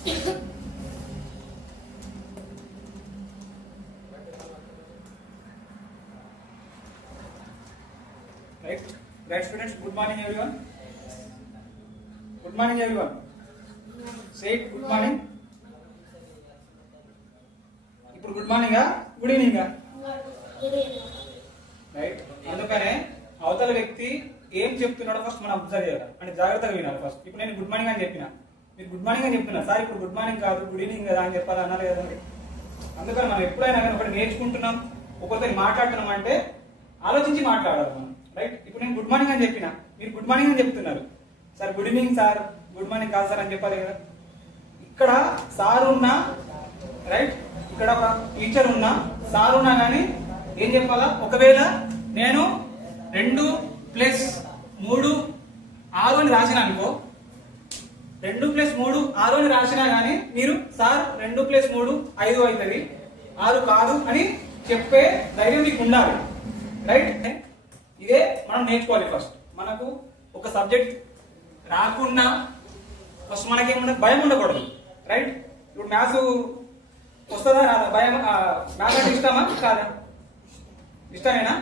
Right? Right, students. Good morning, everyone. Good morning, everyone. Say it, good morning. ఇప్పుడు good morning good evening right. అందుకనే అవతల వ్యక్తి ఏం చెప్తున్నాడో ఫస్ట్ మనం అబ్జర్వ్ చేయాలి, అంటే జాగ్రత్తగా వినాలి ఫస్ట్. ఇప్పుడు నేను గుడ్ మార్నింగ్ అని చెప్పిన, మీరు గుడ్ మార్నింగ్ అని చెప్తున్నా, సార్ ఇప్పుడు గుడ్ మార్నింగ్ కాదు గుడ్ ఈవినింగ్ కదా అని చెప్పాలి అన్నారు కదండి. అందుకని మనం ఎప్పుడైనా కానీ ఒకటి నేర్చుకుంటున్నాం, ఒకరితో మాట్లాడుతున్నాం అంటే ఆలోచించి మాట్లాడాలి మనం. రైట్. ఇప్పుడు నేను గుడ్ మార్నింగ్ అని చెప్పిన, మీరు గుడ్ మార్నింగ్ అని చెప్తున్నారు, sir good evening sir good morning కాదు సార్ అని చెప్పాలి కదా. ఇక్కడ సార్ ఉన్నా, రైట్, ఇక్కడ ఒక టీచర్ ఉన్నా సార్ ఉన్నా కానీ ఏం చెప్పాలా, ఒకవేళ నేను 2 + 3 6 అని రాసిన అనుకో, 2 + 3 6 అని రాసినా కానీ మీరు సార్ 2 + 3 5 అవుతుంది 6 కాదు అని చెప్పే ధైర్యం మీకు ఉండాలి. రైట్. ఇదే మనం నేర్చుకోవాలి ఫస్ట్. మనకు ఒక సబ్జెక్ట్ రాకున్నా ఫస్ట్ మనకేమన్నా భయం ఉండకూడదు. రైట్. ఇప్పుడు మ్యాథ్స్ వస్తుందా రాదా, భయం, మ్యాథ్స్ అంటే ఇష్టమా కాదా, ఇష్టమేనా?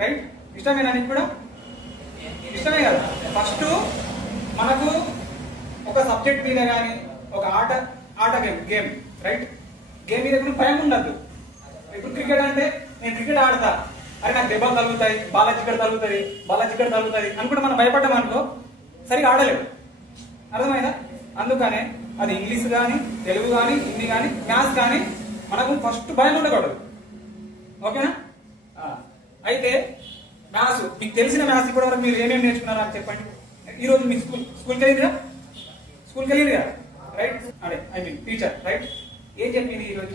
రైట్. ఇష్టమేనా నీకు కూడా? ఇష్టమే కదా. ఫస్ట్ మనకు ఒక సబ్జెక్ట్ మీద కానీ ఒక ఆట గేమ్ రైట్, గేమ్ మీద కూడా భయం ఉండద్దు. ఇప్పుడు క్రికెట్ అంటే నేను క్రికెట్ ఆడతా, అరే నాకు దెబ్బలు తగులుతాయి, బాల చిక్కడ తగులుతుంది అనుకుంటే మనం భయపడ్డాం అనుకో సరిగా ఆడలేవు. అర్థమైందా? అందుకనే అది ఇంగ్లీష్ కానీ తెలుగు కానీ హిందీ కానీ మ్యాథ్స్ కానీ మనకు ఫస్ట్ భయం ఉండకూడదు. ఓకేనా? అయితే మ్యాథ్స్ మీకు తెలిసిన మ్యాథ్స్ ఇప్పటి వరకు మీరు ఏమేమి నేర్చుకున్నారో నాకు చెప్పండి. ఈ రోజు మీకు స్కూల్కి వెళ్ళిందిగా రైట్, అదే ఐ మీన్ టీచర్ రైట్, ఏం చెప్పింది ఈ రోజు?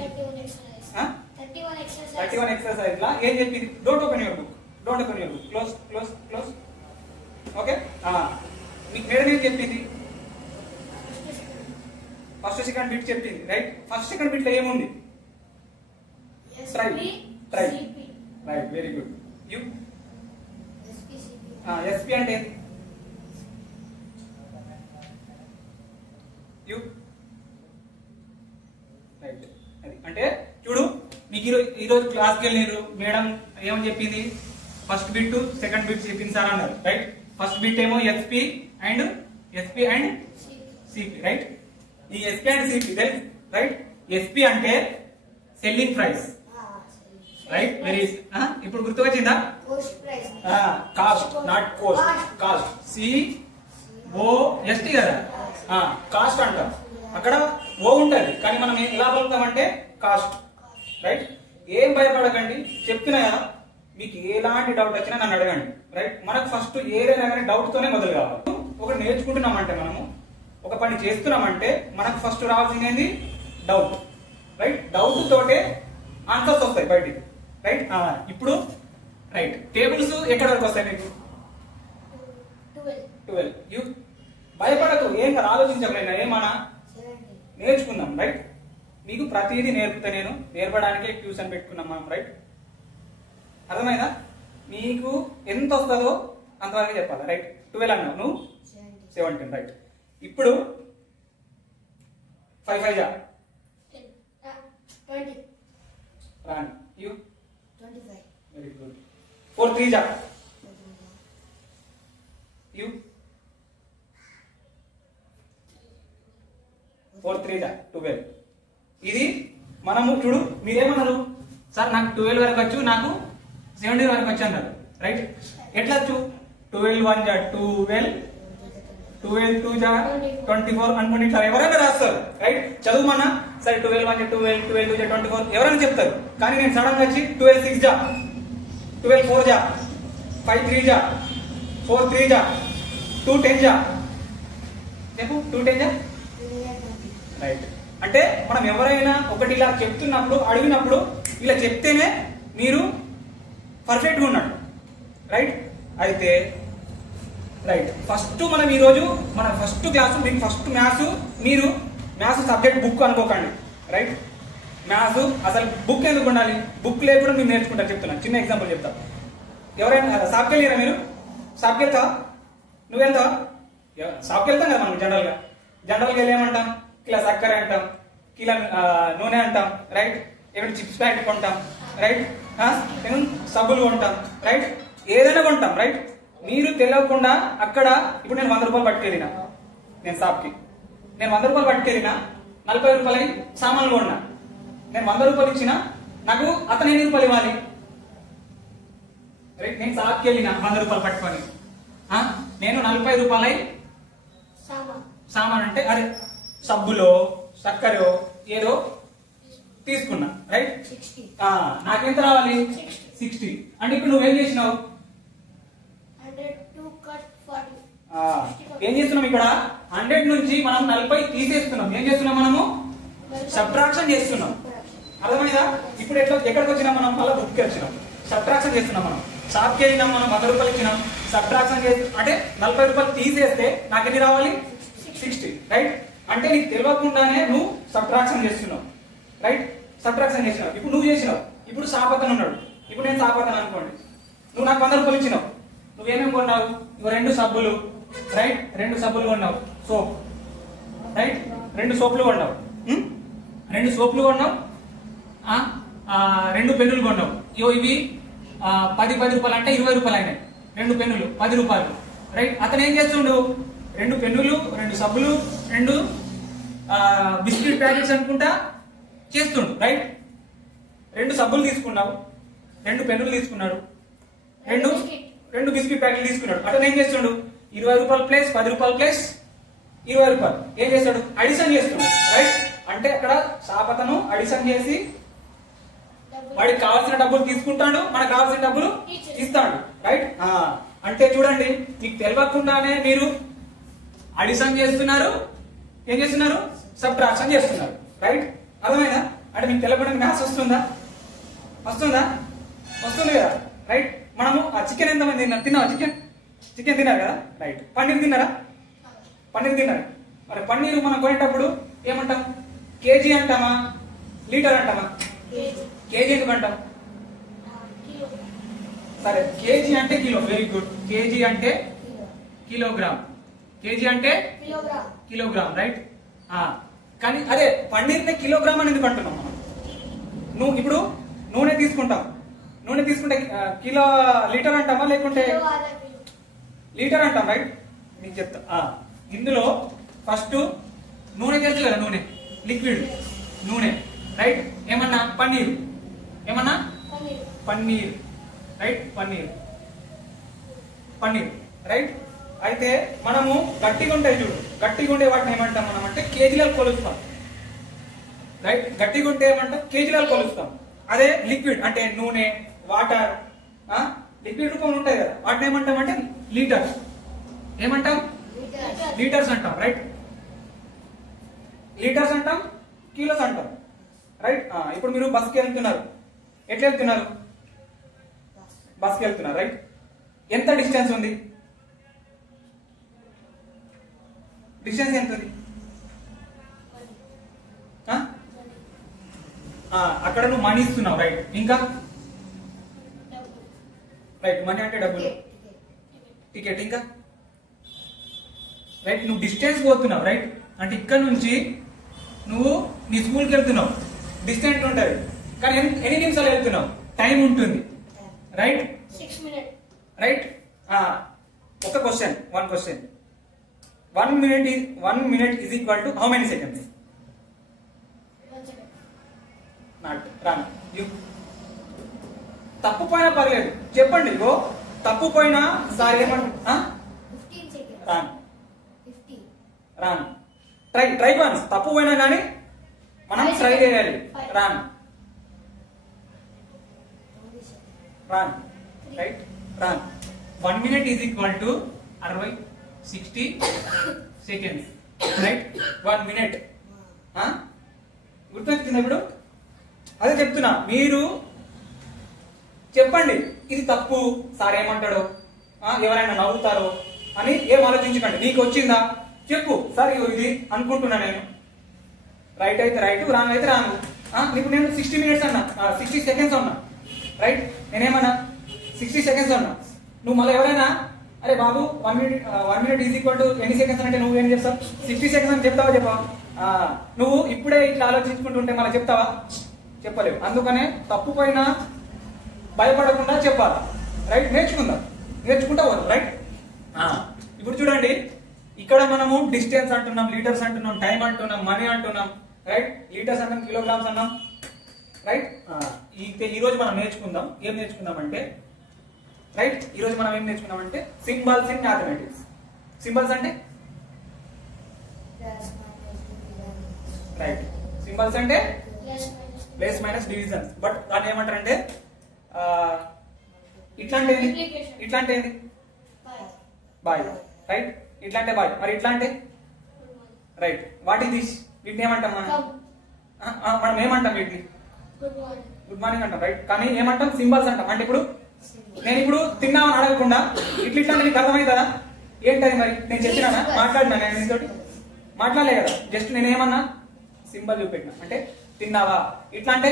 31 ఎక్సర్సైజ్ లా ఏం చెప్పింది? Don't open your book, close. Okay. మీకు మేడం ఏం చెప్పింది? ఫస్ట్ సెకండ్ బిట్ చెప్పింది. రైట్. ఫస్ట్ సెకండ్ బిట్ లో ఏముంది? Try. Right, very good. You SP అంటే ఏంటి? You right. అది అంటే చూడు, మీకు ఈరోజు క్లాస్కి వెళ్ళినారు, మేడం ఏమని చెప్పింది? ఫస్ట్ బిట్ సెకండ్ బిట్ చెప్పింది సార్ అన్నారు. రైట్. ఫస్ట్ బిట్ ఏమో ఎస్పీ అండ్ సిపి. రైట్. ఈ ఎస్పీ అండ్ సిపి తెలుసు. రైట్. ఎస్పీ అంటే సెల్లింగ్ ప్రైస్. రైట్. వెరీ ఇప్పుడు గుర్తుకొచ్చిందా? Cost, not coast. Cost COST కదా, కాస్ట్ అంటాం. అక్కడ ఓ ఉంటది కానీ మనం ఎలా పలుకుతామంటే కాస్ట్. రైట్. ఏం భయపడకండి, చెప్తున్నా కదా, మీకు ఎలాంటి డౌట్ వచ్చినా నన్ను అడగండి. రైట్. మనకు ఫస్ట్ ఏదైనా కానీ డౌట్ తోనే మొదలు కావాలి. ఒకటి నేర్చుకుంటున్నామంటే, మనము ఒక పని చేస్తున్నామంటే మనకు ఫస్ట్ రావాల్సింది డౌట్. రైట్. డౌట్ తోటే ఆన్సర్స్ వస్తాయి బయటికి. రైట్. ఇప్పుడు రైట్, టేబుల్స్ ఎక్కడ వరకు వస్తాయి మీకు? 12. యు భయపడకు, ఏం కదా, ఆలోచించకపోయినా ఏమన్నా నేర్చుకుందాం. రైట్. మీకు ప్రతిదీ నేర్పుతా, నేను నేర్పడానికే ట్యూషన్ పెట్టుకున్నాం మనం. రైట్. అర్థమైందా? మీకు ఎంత వస్తుందో అంతవరకు చెప్పాలి. రైట్. 12 అన్నావు, నువ్వు 17. రైట్. ఇప్పుడు 5 5 20 రాని. యు 25. Very good. 4 3 యు 4 3 12. ఇది మనము చూడు, మీరేమన్నారు? సార్ నాకు 12 వరకు వచ్చు, నాకు 17 వరకు వచ్చు అన్నారు. రైట్. ఎట్లా వచ్చు? 12 1 12, 12 2 24 అనుకోండి. ఇట్లా ఎవరైనా రాస్తారు. రైట్. చదువుమన్నా సరే 12 1 12, 12 2 24 ఎవరైనా చెప్తారు. కానీ నేను సడన్ గా వచ్చి 12 6 12 4 5 3 4 3 2 10 చెప్పు. 2 10 రైట్. అంటే మనం ఎవరైనా ఒకటి ఇలా చెప్తున్నప్పుడు, అడిగినప్పుడు ఇలా చెప్తేనే మీరు పర్ఫెక్ట్గా ఉన్నాడు. రైట్. అయితే రైట్, ఫస్ట్ మనం ఈరోజు మన ఫస్ట్ క్లాసు, మీకు ఫస్ట్ మ్యాథ్స్, మీరు మ్యాథ్స్ సబ్జెక్ట్ బుక్ అనుకోకండి. రైట్. మ్యాథ్స్ అసలు బుక్ ఎందుకు ఉండాలి? బుక్ లేకుండా మీరు నేర్చుకుంటారు. చెప్తున్నా, చిన్న ఎగ్జాంపుల్ చెప్తా. ఎవరైనా షాప్కి వెళ్ళారా? మీరు షాప్కి వెళ్తావా? నువ్వు వెళ్తావా? షాప్కి వెళ్తాం కదా మనం జనరల్గా వెళ్ళి ఏమంటాం? కిలో చక్కెర అంటాం, కిలో నూనె అంటాం, రైట్? ఏమైనా చిప్స్ ప్యాకెట్ కొంటాం, రైట్? సబ్బులు కొంటాం, రైట్? ఏదైనా కొంటాం, రైట్? మీరు తెలియకుండా అక్కడ ఇప్పుడు నేను 100 రూపాయలు పట్టుకెళ్ళినా, నేను షాప్కి నేను 100 రూపాయలు పట్టుకెళ్ళినా, 40 రూపాయలు సామాన్లు కొన్నా. నేను 100 రూపాయలు ఇచ్చినా నాకు అతను 8 రూపాయలు ఇవ్వాలి, రైట్? నేను షాప్కి వెళ్ళినా 100 రూపాయలు పట్టుకొని నేను 40 రూపాయలు సామాన్ అంటే అదే సబ్బులో చక్కెరో ఏదో తీసుకున్నా, రైట్? నాకెంత రావాలి? 60. అంటే ఇప్పుడు నువ్వేం చేసినావు? ఏం చేస్తున్నాం ఇక్కడ? 100 నుంచి మనం 40 తీసేస్తున్నాం. ఏం చేస్తున్నాం? మనము సబ్ట్రాక్షన్ చేస్తున్నాం. అర్థమైందా? ఇప్పుడు ఎక్కడికి వచ్చినాం? మనం మళ్ళీ బుక్కి వచ్చినాం, సబ్ట్రాక్షన్ చేస్తున్నాం. మనం షాప్కి వెళ్ళినాం, మనం 100 రూపాయలు ఇచ్చినాం, సబ్ట్రాక్షన్ చేసి అంటే 40 రూపాయలు తీసేస్తే నాకు ఎన్ని రావాలి? 60, రైట్? అంటే నీకు తెలియకుండానే నువ్వు సబ్ట్రాక్షన్ చేస్తున్నావు, రైట్? సబ్ట్రాక్షన్ చేసినావు. ఇప్పుడు నువ్వు చేసినావు. ఇప్పుడు షాపతను ఉన్నాడు, ఇప్పుడు నేను షాపతను అనుకోండి. నువ్వు నాకు 100 రూపాయలు ఇచ్చినావు. నువ్వేమేమి కొన్నావు? ఇవి 2 సబ్బులు, రైట్? 2 సబ్బులు కొన్నావు, సోప్, రైట్? 2 సోపులు కొన్నావు, 2 సోపులు కొన్నావు, 2 పెన్నులు కొన్నావు. ఇవి 10 రూపాయలు అంటే 20 రూపాయలు అయినాయి. 2 పెన్నులు 10 రూపాయలు, రైట్? అతను ఏం చేస్తుండు? 2 పెన్నులు, 2 సబ్బులు, 2 బిస్కెట్ ప్యాకెట్స్ అనుకుంటా చేస్తుండు, రైట్? 2 సబ్బులు తీసుకున్నావు, 2 పెన్నులు తీసుకున్నాడు, 2 బిస్కెట్ ప్యాకెట్లు తీసుకున్నాడు. అతను ఏం చేస్తుండు? 20 రూపాయలు ప్లస్ 10 రూపాయలు ప్లస్ 20 రూపాయలు ఏం చేస్తాడు? అడిషన్ చేస్తున్నాడు, రైట్? అంటే అక్కడ షాపతను అడిషన్ చేసి వాడికి కావాల్సిన డబ్బులు తీసుకుంటాడు, మనకు కావాల్సిన డబ్బులు ఇస్తాడు, రైట్? అంటే చూడండి, మీకు తెలియకుండానే మీరు అడిషన్ చేస్తున్నారు, ఏం చేస్తున్నారు? సబ్ట్రాక్షన్ చేస్తున్నారు, రైట్? అర్థమైందా? అంటే మీకు తెలియకుండా మ్యాథ్స్ వస్తుందా? వస్తుంది కదా, రైట్? మనము ఆ చికెన్ ఎంతమంది తిన్నావా? చికెన్ తిన్నారు కదా, రైట్? పన్నీర్ తిన్నారా? పన్నీర్ తిన్నారు. మరి పన్నీరు మనం కొనేటప్పుడు ఏమంటాం? కేజీ అంటామా, లీటర్ అంటామా? కేజీ ఎందుకు అంటాం? సరే, కేజీ అంటే కిలో, వెరీ గుడ్. కేజీ అంటే కిలోగ్రామ్, కేజీ అంటే కిలోగ్రామ్, రైట్? కానీ అదే పన్నీర్ని కిలోగ్రామ్ అని ఎందుకు అంటున్నాం మనం? నువ్వు ఇప్పుడు నూనె తీసుకుంటే కిలో లీటర్ అంటామా లేకుంటే లీటర్ అంటాం, రైట్? మీకు చెప్తా. ఇందులో ఫస్ట్ నూనె తెలుసు కదా, నూనె లిక్విడ్ నూనె, రైట్? ఏమన్నా పన్నీర్, రైట్? పన్నీర్, రైట్? అయితే మనము గట్టిగా ఉంటాయి చూడు, గట్టిగా ఉండే వాటిని ఏమంటాం మనం అంటే కేజీలలో కొలుస్తాం, రైట్? గట్టిగా ఉంటే ఏమంటాం? కేజీలలో కొలుస్తాం. అదే లిక్విడ్ అంటే నూనె, వాటర్, లిక్విడ్ రూపంలో ఉంటాయి కదా, వాటిని ఏమంటాం అంటే లీటర్స్. ఏమంటాం? లీటర్స్ అంటాం, రైట్? లీటర్స్ అంటాం, కిలోస్ అంటాం, రైట్? ఇప్పుడు మీరు బస్కి వెళ్తున్నారు, ఎట్లా వెళ్తున్నారు? బస్కి వెళ్తున్నారు, రైట్? ఎంత డిస్టెన్స్ ఉంది? డిస్టెన్స్ ఎంత ఉంది? అక్కడ నువ్వు మనీ ఇస్తున్నావు, రైట్? ఇంకా రైట్, మనీ అంటే డబ్బులు, టికెట్, ఇంకా రైట్? నువ్వు డిస్టెన్స్ పోతున్నావు, రైట్? అంటే ఇక్కడ నుంచి నువ్వు నీ స్కూల్కి వెళ్తున్నావు, డిస్టెన్స్ ఉంటుంది, కానీ ఎన్ని నిమిషాలు వెళ్తున్నావు? టైం ఉంటుంది, రైట్? 6 minutes, right? ఒక question, 1 question. 1 minute is equal to how many seconds? 1 second. Not రాను. తప్పు పోయినా పర్లేదు, చెప్పండి. ఇగో తప్పు పోయినా సార్ ఏమంటా? 15 seconds. రాను 50. రాను. Try once. తప్పు పోయినా కానీ మనం ట్రై చేయాలి. రాను రైట్? రాను. 1 minute is equal to 60 seconds, right? 1 minute. గుర్తొచ్చింది ఇప్పుడు? అదే చెప్తున్నా, మీరు చెప్పండి ఇది తప్పు, సార్ ఏమంటాడో, ఎవరైనా నవ్వుతారో అని ఏం ఆలోచించకండి. నీకు వచ్చిందా చెప్పు, సార్ ఇది అనుకుంటున్నా నేను, రైట్ అయితే రైట్, రాంగ్ అయితే రాంగ్. ఇప్పుడు నేను 60 minutes అన్నా, 60 seconds అన్నా, రైట్? నేనేమన్నా 60 seconds అన్నా. నువ్వు మళ్ళీ ఎవరైనా అరే బాబు 1 minute ఈజ్ ఈక్వల్ టు ఎన్ని సెకండ్స్ అంటే నువ్వేం చెప్తావు? 60 seconds అని చెప్తావా? నువ్వు ఇప్పుడే ఇట్లా ఆలోచించుకుంటుంటే మళ్ళీ చెప్తావా? చెప్పలేవు. అందుకనే తప్పు పైన భయపడకుండా చెప్పాలి. రైట్? నేర్చుకుంటా పోదు. రైట్? ఇప్పుడు చూడండి, ఇక్కడ మనము డిస్టెన్స్ అంటున్నాం, లీటర్స్ అంటున్నాం, టైం అంటున్నాం, మనీ అంటున్నాం. రైట్? లీటర్స్ అన్నాం, కిలోగ్రామ్స్ అన్నాం. రైట్? ఈ రోజు మనం ఏం నేర్చుకుందాం అంటే రైట్, ఈ రోజు మనం ఏం నేర్చుకున్నామంటే సింబల్స్ ఇన్ మ్యాథమెటిక్స్. సింబల్స్ అంటే రైట్, సింబల్స్ అంటే ప్లస్ మైనస్ డివిజన్స్. బట్ దాన్ని ఏమంటారంటే ఇట్లాంటి ఏంది బాయ్. రైట్? ఇట్లా అంటే బాయ్. మరి ఇట్లా అంటే రైట్. What is this? వీటిని ఏమంటాం మనం ఏమంటాం? వీటిని గుడ్ మార్నింగ్ అంటాం. రైట్? కానీ ఏమంటాం? సింబల్స్ అంటాం. అంటే ఇప్పుడు నేను ఇప్పుడు తిన్నామని అడగకుండా ఇట్లా నీకు అర్థమవుతుందా? ఏంటది మరి? నేను చెప్పినానా? మాట్లాడినా నేను నీతోటి? మాట్లాడలే కదా. జస్ట్ నేను ఏమన్నా సింబల్ చూపెట్టినా. అంటే తిన్నావా? ఇట్లా అంటే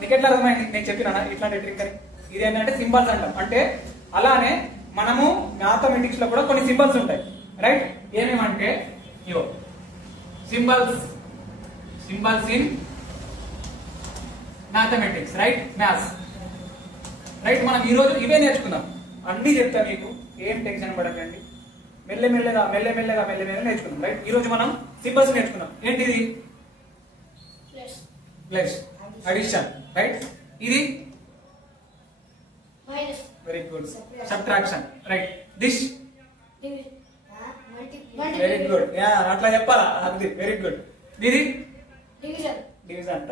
నీకు ఎట్లా అర్థమైంది? నేను చెప్పినానా ఇట్లాంటి ట్రిక్ అని? ఇది ఏంటంటే సింబల్స్ అంటాం. అంటే అలానే మనము మ్యాథమెటిక్స్ లో కూడా కొన్ని సింబల్స్ ఉంటాయి. రైట్? ఏమేమంటే ఇవో symbols in mathematics. Right? Maths. Right? మనం ఈ రోజు ఇవే నేర్చుకుందాం. అన్ని చెప్తా మీకు, ఏం టెన్షన్ పడకండి. మెల్లమెల్లగా నేర్చుకుందాం. రైట్? ఈ రోజు మనం సింబల్స్ నేర్చుకున్నాం. ఏంటిది? Plus, addition. రైట్? ఇది very good, subtraction. Right? This very good. అట్లా చెప్పాలా? అది వెరీ గుడ్. ఇది డివిజన్.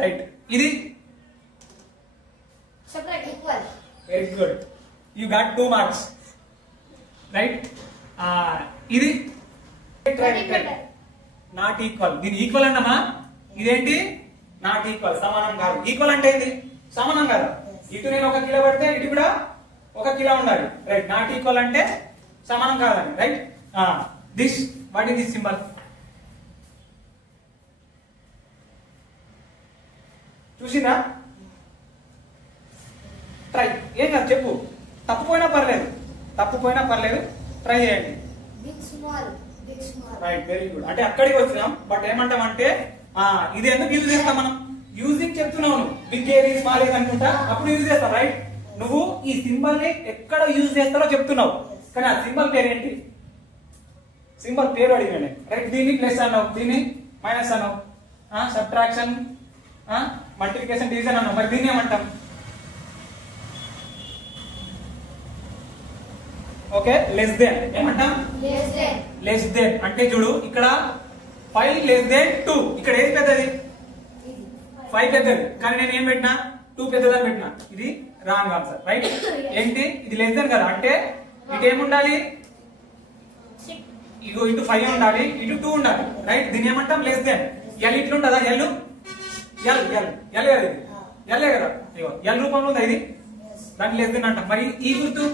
రైట్? ఇది very good. You got 2 marks. Right? ఇది నాట్ ఈక్వల్. దీని ఈక్వల్ అన్నమా? ఇదేంటి? నాట్ ఈక్వల్, సమానం కాదు. ఈక్వల్ అంటే ఏంటి? సమానం కాదు. ఇటు నేను 1 కిలో పడితే ఇటు కూడా 1 కిలో ఉండాలి. రైట్? నాట్ ఈక్వల్ అంటే సమానం కాదని. Right? This, what is this symbol? చూసిందా? ట్రై. ఏం కాదు, చెప్పు. తప్పుపోయినా పర్లేదు, ట్రై చేయండి. రైట్? Very good. అంటే అక్కడికి వచ్చినాం. బట్ ఏమంటాం అంటే ఇది ఎందుకు యూజ్ చేస్తాం మనం? యూజింగ్ చెప్తున్నావు నువ్వు. బిగ్ ఏది స్మాల్ ఏది అనుకుంటా, అప్పుడు యూజ్ చేస్తావు. రైట్? నువ్వు ఈ సింబల్ ని ఎక్కడ యూజ్ చేస్తారో చెప్తున్నావు, కానీ ఆ సింబల్ పేరు ఏంటి? సింబల్ పేరు అడిగాను. రైట్? దీన్ని ప్లస్ అన్నావు, దీన్ని మైనస్ అన్నావు, సబ్ట్రాక్షన్, మల్టిప్లికేషన్, డివిజన్ అన్నావు. మరి దీన్ని ఏమంటాం? Okay, less than. ఏమంటాం? Less than. అంటే చూడు, ఇక్కడ 5 less than 2. ఇక్కడ ఏది పెద్దది? 5 పెద్దది. కానీ నేను ఏం పెట్టినా? 2 పెద్దదని పెట్టినా. ఇది రాంగ్ ఆన్సర్. రైట్? ఏంటి? ఇది లెస్ దెన్ కదా. అంటే ఇటు ఏముండాలి? ఇటు 5 ఉండాలి, ఇటు 2 ఉండాలి. రైట్? దీన్ని ఏమంటాం? Less then. ఎల్ ఇట్లుంటదా? ఎల్ ఎల్లే కదా. ఎల్ రూపంలో ఉందా ఇది? దాన్ని లెస్ దెన్ అంటాం. మరి ఈ గుర్తు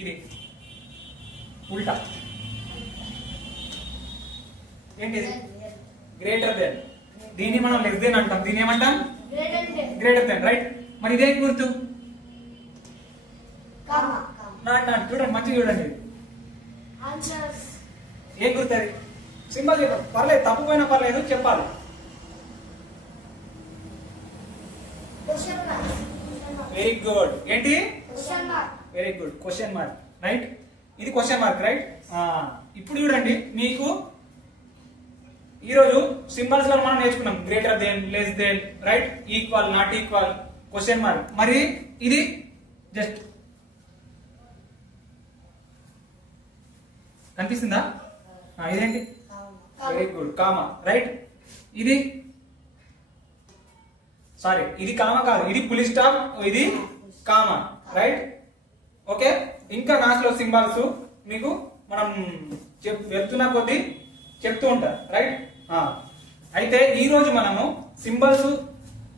ఇది ఉల్టా. ఏంటిది? Greater than. దీన్ని మనం లెస్ దెన్ అంటాం. దీన్ని ఏమంటాం? Greater than. రైట్? మరి ఇదేం గుర్తు? చూడండి, మంచిగా చూడండి. ఏం గుర్తు అది? సింబల్ చెప్పాలి. పర్లేదు, తప్పుపోయినా పర్లేదు, చెప్పాలి. Very good. ఏంటి? Very good, question mark. Right? ఇది క్వశ్చన్ మార్క్. రైట్? ఇప్పుడు చూడండి, మీకు ఈరోజు సింబల్స్ లో మనం నేర్చుకున్నాం greater than, less than, right, equal, not equal, question mark. మరి ఇది జస్ట్ కనిపిస్తుందా? ఇదేంటి? Very good, comma. రైట్? ఇది సారీ, ఇది కామా కాదు, ఇది ఫుల్ స్టాప్, ఇది కామా. రైట్? ఓకే. ఇంకా మ్యాథ్స్ లో సింబల్స్ మీకు మనం చెప్తున్న కొద్దీ చెప్తూ ఉంటారు. రైట్? అయితే ఈ రోజు మనము సింబల్స్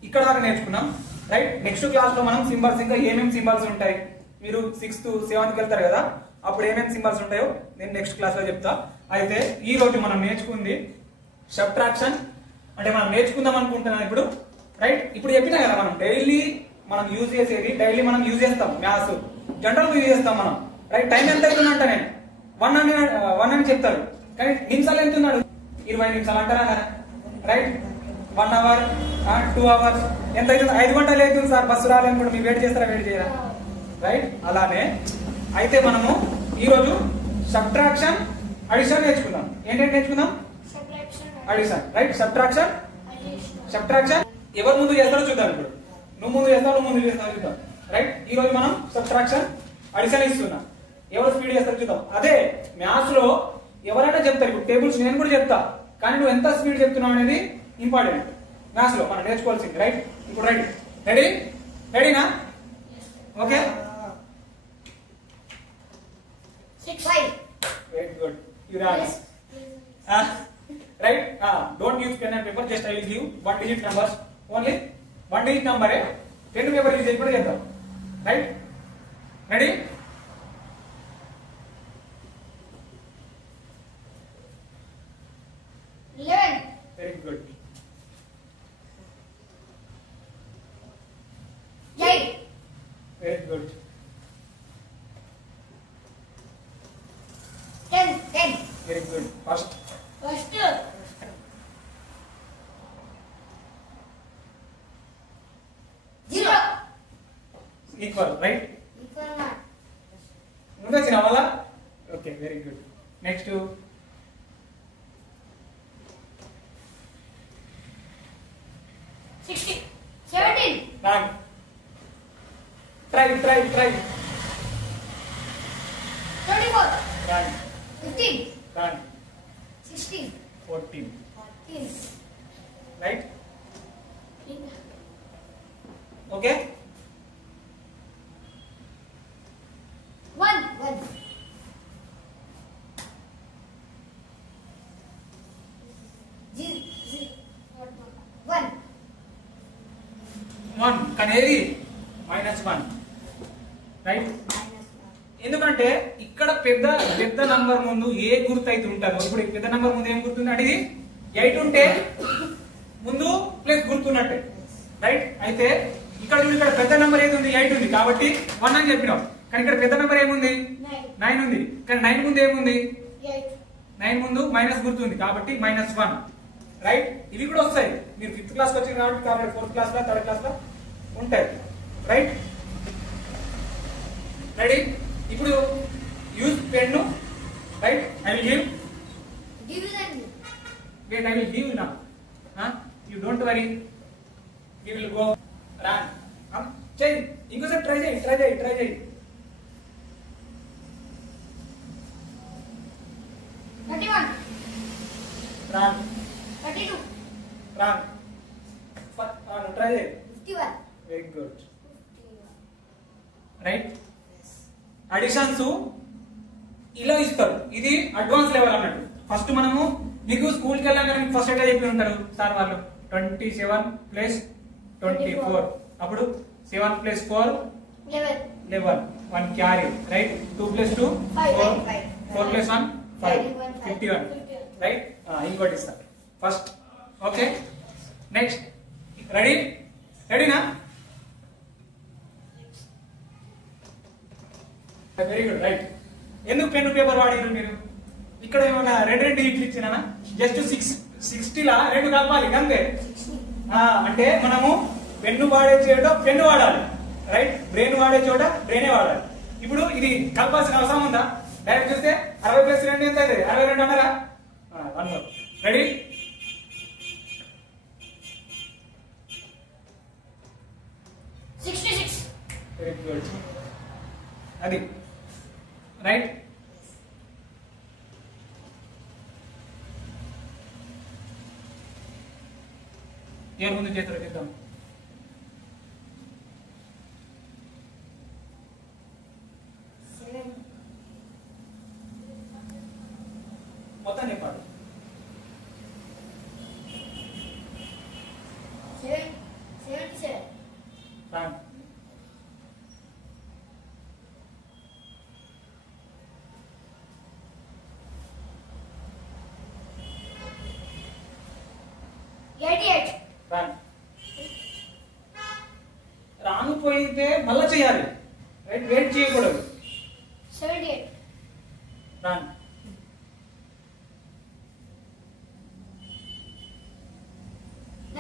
ఇక్కడ దాకా నేర్చుకున్నాం. రైట్? నెక్స్ట్ క్లాస్ లో మనం సింబల్స్ ఇంకా ఏమేమి సింబల్స్ ఉంటాయి, మీరు 6th 7th వెళ్తారు కదా, అప్పుడు ఏమేమి సింబల్స్ ఉంటాయో నేను నెక్స్ట్ క్లాస్ లో చెప్తా. అయితే ఈ రోజు మనం నేర్చుకుంది సబ్ట్రాక్షన్. అంటే మనం నేర్చుకుందాం అనుకుంటున్నాం ఇప్పుడు. రైట్? ఇప్పుడు చెప్పినా కదా, మనం డైలీ మనం యూజ్ చేసేది, డైలీ మనం యూజ్ చేస్తాం. మ్యాథ్స్ జనరల్ యూజ్ చేస్తాం మనం. రైట్? టైం ఎంత అవుతుందంట నేను 1 అని చెప్తారు. కానీ నిమిషాలు ఎంత ఉన్నాడు 20 నిమిషాలు అంటారా కదా రైట్ 1 అవర్ 2 అవర్స్ ఎంత అవుతుంది 5 గంటలు అవుతుంది సార్ బస్సు రాలేనుకుంటే మీరు వెయిట్ చేస్తారా వెయిట్ చేయరా రైట్ అలానే అయితే మనము ఈరోజు సబ్ట్రాక్షన్ అడిషన్ నేర్చుకుందాం ఏంటంటే నేర్చుకుందాం అడిషన్ రైట్ సబ్ట్రాక్షన్ ఎవరు ముందు చేస్తారో చూద్దాం ఇప్పుడు నువ్వు ముందు చేస్తావు నువ్వు ముందు చేస్తావు చూద్దాం రైట్ ఈ రోజు మనం సబ్ట్రాక్షన్ అడిషన్ ఇస్తున్నాం ఎవరు స్పీడ్ చేస్తారో చూద్దాం అదే మ్యాథ్స్ లో ఎవరైనా చెప్తారు ఇప్పుడు టేబుల్స్ నేను కూడా చెప్తా కానీ నువ్వు ఎంత స్పీడ్ చెప్తున్నావు అనేది ఇంపార్టెంట్ మ్యాథ్స్ లో మనం నేర్చుకోవాల్సింది రైట్ ఇప్పుడు రెడీ రెడీనా ఓకే 6 వెరీ గుడ్ యు రాస్ right don't use pen and paper just I will give 1 digit numbers only 1 digit number pen paper use చేయకుండా చేద్దాం right ready 11 very good 8 very good 10 very good first 0 equal right equal not ముందు వచ్చిన వల్ల okay very good next 16 17 Run. Try. 24 Run. 15 Run. 16 14. 14 Right? Okay? 1 1. కానీ ఏది -1. Right ఎందుకంటే ఇక్కడ పెద్ద నంబర్ ముందు ఏ గుర్తు అయితే ఉంటారో ఇప్పుడు ఈ పెద్ద నంబర్ ముందు ఏం గుర్తుంది అంటే ఇది 8 ఉంటే ముందు ప్లస్ గుర్తున్నట్టే రైట్ అయితే ఇక్కడ చూడు ఇక్కడ పెద్ద నంబర్ ఏది ఉంది 8 ఉంది కాబట్టి 1 అని చెప్పినాం కానీ ఇక్కడ పెద్ద నంబర్ ఏముంది 9 ఉంది కానీ 9 ముందు ఏముంది 9 ముందు మైనస్ గుర్తుంది కాబట్టి -1 రైట్ ఇవి కూడా వస్తాయి మీరు 5th క్లాస్ వచ్చింది కాబట్టి 4th క్లాస్ లో 3rd క్లాస్ లో ఉంటాయి రైట్ రెడీ ఇప్పుడు use pen right I will give division wait I will give now you don't worry we will go run చేయి ఇంకోసారి ట్రై చేయి 31 run 32 run try చేయి 51 very good రైట్ అడిషన్స్ ఇలా ఇస్తారు ఇది అడ్వాన్స్ లెవెల్ అన్నట్టు first మనము మీకు స్కూల్ కి వెళ్ళాక మీకు ఫస్ట్ ఎట్లా చెప్పి ఉంటారు సార్ వాళ్ళు 27 ప్లస్ 24 అప్పుడు 7 plus 4 11 1 carry right 2 plus 2 4 4 plus 1 5 51 right ఇంకోటి ఇస్తారు ఫస్ట్ ఓకే నెక్స్ట్ రెడీనా వెరీ గుడ్ రైట్ ఎందుకు పెన్ పేపర్ వాడారు మీరు ఇక్కడ ఏమైనా రెండు డిజిట్లు ఇచ్చినా జస్ట్ 60 లా 2 కలపాలి అంతే అంటే మనము పెన్ను వాడే చోట పెన్ను వాడాలి రైట్ బ్రెయిన్ వాడే చోట బ్రెయినే వాడాలి ఇప్పుడు ఇది కలపాల్సిన అవసరం ఉందా డైరెక్ట్ చూస్తే 60 ప్లస్ 2 ఎంత అవుతుంది 62 అన్నారా 1 మోర్ రెడీ వెరీ గుడ్ అది రైట్ ఏ ముందు చేతులు చేద్దాం మొత్తం చెప్పాలి 77 రాంగ్ 88 రానుపోయితే మళ్ళా చేయాలి రైట్ వెయిట్ చేయకూడదు 78 రాన్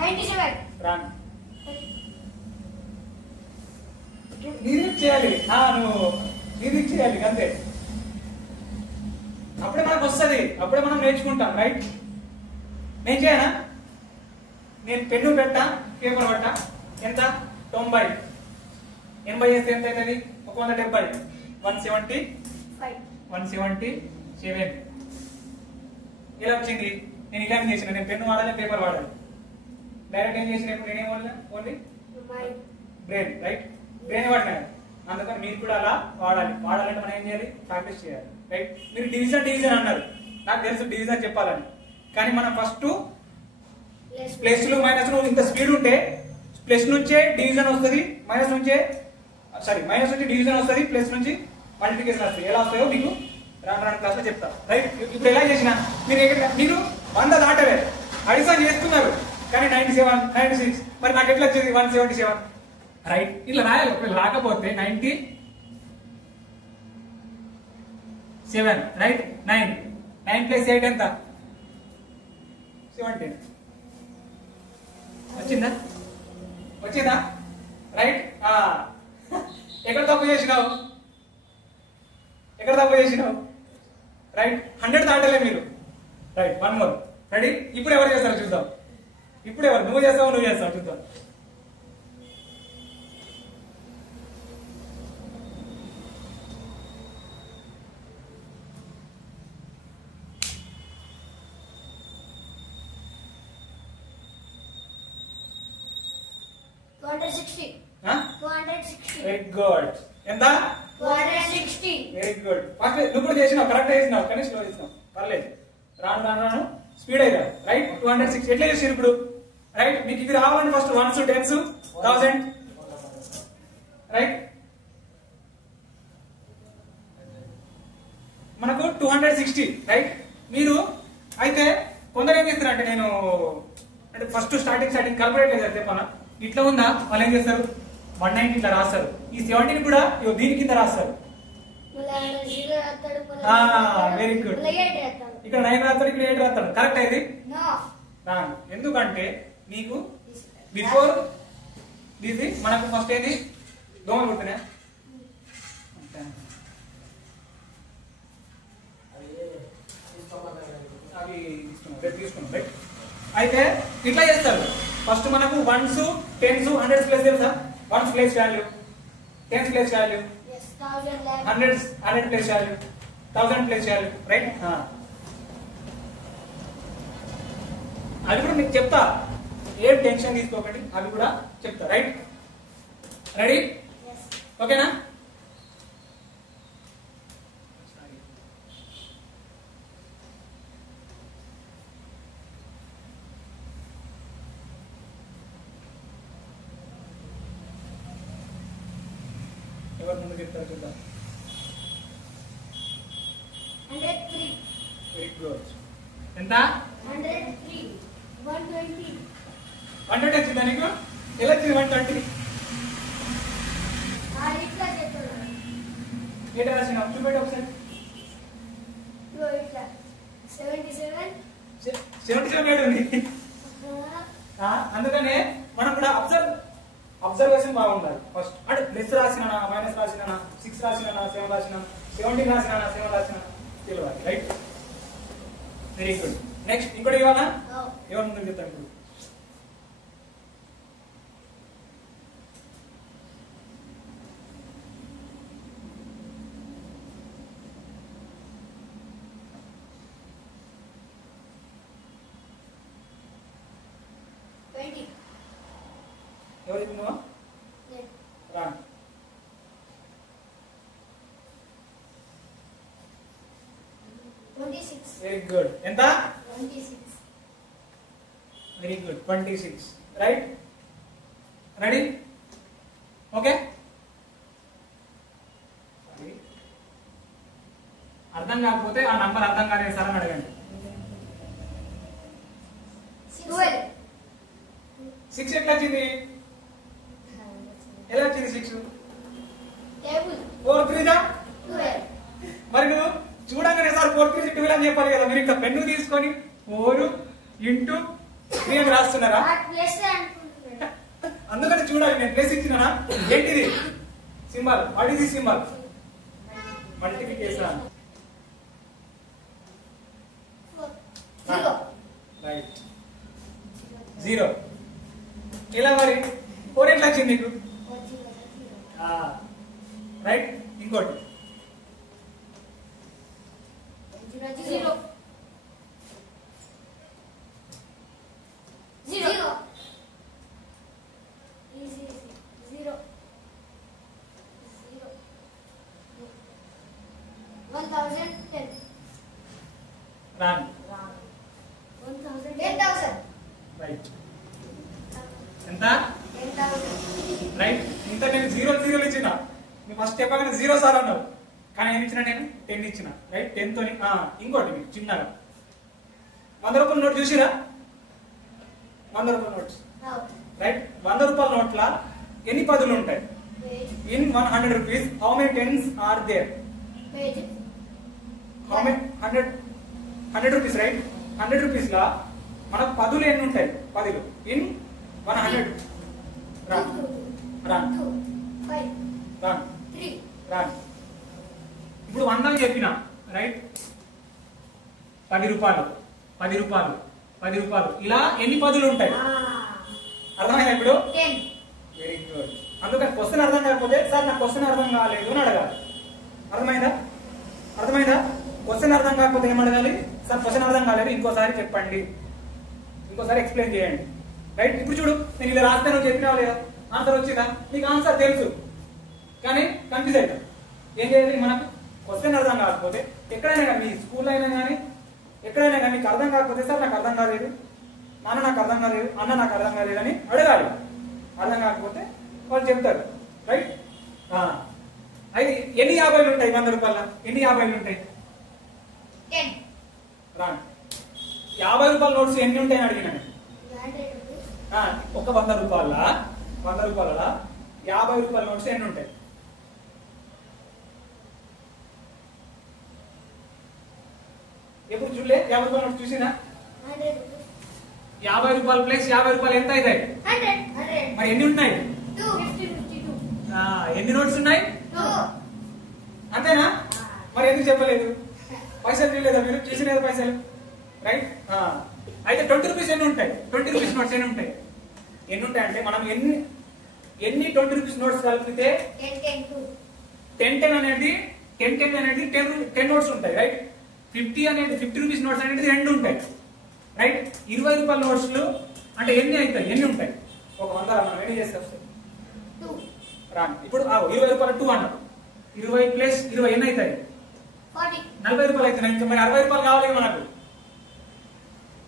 97. రాంగ్. నీది చేయాలి, నువ్వు నీది చేయాలి అంతే. అప్పుడే మనకు వస్తుంది, అప్పుడే మనం నేర్చుకుంటాం. రైట్, నేను చేయనా? నేను పెన్ను పెట్టా, పేపర్ పట్టా. ఎంత? 90. 80 చేస్తే ఎంత అవుతుంది? 170. 177. ఎలా వచ్చింది? నేను ఇలా చేసిన, నేను పెన్ను వాడాలి, పేపర్ వాడాలి. డైరెక్ట్ ఏం చేసిన? నేనేం ఓన్లీ బ్రెయిన్. రైట్, బ్రెయిన్ వాడినా. అందుకని మీరు కూడా అలా వాడాలంటే మనం ఏం చేయాలి? ప్రాక్టీస్ చేయాలి. రైట్, మీరు డివిజన్ అన్నారు, నాకు తెలుసు డివిజన్ చెప్పాలని. కానీ మనం ఫస్ట్ ప్లస్లు మైనస్లు ఇంత స్పీడ్ ఉంటే ప్లస్ నుంచే డివిజన్ వస్తుంది, మైనస్ నుంచి డివిజన్ వస్తుంది, ప్లస్ నుంచి మల్టిప్లికేషన్ వస్తుంది. ఎలా వస్తాయో మీకు రాను క్లాస్ లో చెప్తా. రైట్, ఇప్పుడు ఎలా చేసిన మీరు 100 దాటలే, అడిషన్ చేస్తున్నారు కానీ 97, 96. మరి నాకు ఎట్లా వచ్చేది? 177. రైట్, ఇట్లా రాయాలి. రాకపోతే 97. రైట్, 9 + 8 ఎంత? 17. వచ్చిందా? రైట్, ఎక్కడ తప్పు చేసినావు? రైట్, 100 దాటలే మీరు. Right, 1 more. రెడీ? ఇప్పుడు ఎవరు చేస్తారో చూద్దాం. ఇప్పుడు ఎవరు? నువ్వు చేస్తావు చూద్దాం. Very good. ఎంత? 260. Very good. ఫస్ట్ నువ్వు కూడా చేసినావు, కరెక్ట్ చేసినావు, కానీ స్లో చేసినావు. పర్లేదు, రాను స్పీడ్ అయినా. రైట్, 260. ఎట్లా చేసారు ఇప్పుడు? రైట్, మీకు ఇది రావాలని ఫస్ట్ 1s, 10s, 1000. రైట్, మనకు 260. రైట్, మీరు అయితే కొందరు ఏం చేస్తారంటే, నేను అంటే ఫస్ట్ స్టార్టింగ్ కాల్కులేట్ చేశారు చెప్పాలా, ఇట్లా ఉందా? వాళ్ళు ఏం చేస్తారు? 190 ఇట్లా రాస్తారు. ఈ 70 కూడా దీని కింద రాస్తారు. Very good. ఇక్కడ 9 రాస్తాడు, ఇక్కడ 8 రాస్తాడు. కరెక్ట్ అయింది? ఎందుకంటే మీకు బిఫోర్ ఇది మనకు ఫస్ట్ ఏది? దోమలు కుట్టినా అవి తీసుకున్నాం. రైట్, అయితే ఇట్లా చేస్తారు. ఫస్ట్ మనకు 1s, 10s, 100s ప్లేస్ తెలుసా? 1s place value, 10s place value, 100 place value, 1000 place value. Right, అది కూడా మీకు చెప్తా, ఏం టెన్షన్ తీసుకోకండి, అవి కూడా చెప్తా. Right, ready? ఓకేనా? ఎవరు ముందు చెప్తారు చూద్దాం. 103. Very good. ఎంత? 103. 120. 120 వచ్చిందా నీకు? ఎలా వచ్చింది 120? ఇట్లా చెప్తున్నాను. ఏట రాసినావు? చూపెట్టు ఒకసారి. 77 ఏడుంది. అందుకనే మనం కూడా అబ్జర్వేషన్ బాగుండాలి. ఫస్ట్ అంటే ప్లస్ రాసినా, మైనస్ రాసినా, 6 రాసినా, 7 రాసినా, 17 రాసినా, 7 రాసినా తెలియాలి. Right, very good. నెక్స్ట్ ఇంకోటి ఇవ్వాలా? ఎవరు ముందు చెప్తాను ఇప్పుడు? ఎవరు చెప్తున్నావా? రా. 26. Very good. ఎంత? 26. Very good. 26. Right, ready? Okay, అర్థం కాకపోతే ఆ నంబర్ అర్థం కాలేదు సార్ అని అడగండి. 6 ఎట్లా వచ్చింది? ఎలా వచ్చింది 6? 4 3 12. మరి నువ్వు చూడంగానే సార్ 4 3 12 అని చెప్పాలి కదా. మీరు ఇంకా పెన్ను తీసుకొని 4 × త్రీ అని రాస్తున్నారా? ప్లస్ అనుకుంటున్నాను. అందుకని చూడాలి నేను ప్లస్ ఇచ్చినా ఏంటిది symbol. What is the symbol? Multiplication. Zero. Right. Zero. ఇలా మరి 4 ఎట్లా వచ్చింది నీకు? రైట్. ఇంకోటి zero. Zero. Easy. Zero. Zero. 1010. రాన్. 10,000. రైట్. ఎంత? 10,000. రైట్. ఇంత నేను జీరోలు ఇచ్చిన. నువ్వు ఫస్ట్ చెప్పగానే 0 సార్ అన్నావు. కానీ ఏమి ఇచ్చిన నేను? 10 ఇచ్చిన. రైట్. 10 తోని ఇంకోటి మీకు చిన్నగా 100 రూపాయల నోట్ చూసిరా? 100 రూపాయల నోట్స్. రైట్. 100 రూపాయల నోట్ల ఎన్ని పదులు ఉంటాయి? In 100 rupees how many tens are there? How many 100 rupees right. 100 rupees లా మన పదులు ఎన్ని ఉంటాయి? పదులు ఇన్ 100. రాన్. రాన్. 2, 5, రాన్. 3. రాన్. ఇప్పుడు 100 చెప్పిన రైట్. 10 రూపాయలు 10 రూపాయలు 10 రూపాయలు ఇలా ఎన్ని పదులు ఉంటాయి? అర్థమైందా ఇప్పుడు? 10. Very good. అందుకని క్వశ్చన్ అర్థం కాకపోతే సార్ నాకు క్వశ్చన్ అర్థం కాలేదు అని అడగాలి. అర్థమైందా? అర్థమైందా? క్వశ్చన్ అర్థం కాకపోతే ఏం అడగాలి? సార్ క్వశ్చన్ అర్థం కాలేదు ఇంకోసారి చెప్పండి, ఇంకోసారి ఎక్స్ప్లెయిన్ చేయండి. రైట్. ఇప్పుడు చూడు నేను ఇలా రాస్తే నువ్వు చెప్పినావు లేదా? ఆన్సర్ వచ్చిందా? నీకు ఆన్సర్ తెలుసు కానీ కన్ఫ్యూజ్ అవుతాం. ఏం చేయాలి? మనకు క్వశ్చన్ అర్థం కాకపోతే ఎక్కడైనా కానీ మీ స్కూల్ అయినా కానీ ఎక్కడైనా కానీ నీకు అర్థం కాకపోతే సార్ నాకు అర్థం కాలేదు, నాన్న నాకు అర్థం కాలేదు, అన్న నాకు అర్థం కాలేదు అని అడగాలి. అర్థం కాకపోతే వాళ్ళు చెప్తారు. రైట్. అయితే ఎన్ని 50లు ఉంటాయి 100 రూపాయల? ఎన్ని 50లు ఉంటాయి? 10. రాండి. 50 రూపాయల నోట్స్ ఎన్ని ఉంటాయని అడిగినా నేను. 100 rupees. ఒక 100 రూపాయల 50 రూపాయల నోట్స్ ఎన్ని ఉంటాయి? ఎప్పుడు చూడలే 50 రూపాయల నోట్స్ చూసినా? 100 rupees. 50 రూపాయలు ప్లస్ 50 రూపాయలు ఎంత అవుతాయి? 100. మరి ఎన్ని ఉన్నాయి? 2. 50, 52. ఎన్ని నోట్స్ ఉన్నాయి? 2. అంతేనా? మరి ఎందుకు చెప్పలేదు? పైసలు తీయలేదా మీరు? చేసిలేదా పైసలు? రైట్. అయితే 20 రూపీస్ ఎన్ని ఉంటాయి? 20 రూపీస్ నోట్స్ ఎన్ని ఉంటాయి? ఎన్ని ఉంటాయి అంటే మనం ఎన్ని 20 రూపీస్ నోట్స్ కలిపితే 10, 10, 2. 10 అనేది 10 నోట్స్ ఉంటాయి. రైట్. 50 రూపీస్ నోట్స్ అనేది 2 ఉంటాయి. రైట్. 20 రూపాయల నోట్స్లు అంటే ఎన్ని అవుతాయి? ఎన్ని ఉంటాయి? ఒక 100 మనం ఎన్ని చేస్తాం? 2. రాండి. ఇప్పుడు 20 రూపాయలు 2 అన్నాం. 20 ప్లస్ 20 ఎన్ని అవుతాయి? 40. 40 రూపాయలు అవుతున్నాయి. ఇంకా మరి 60 రూపాయలు కావాలి మనకు.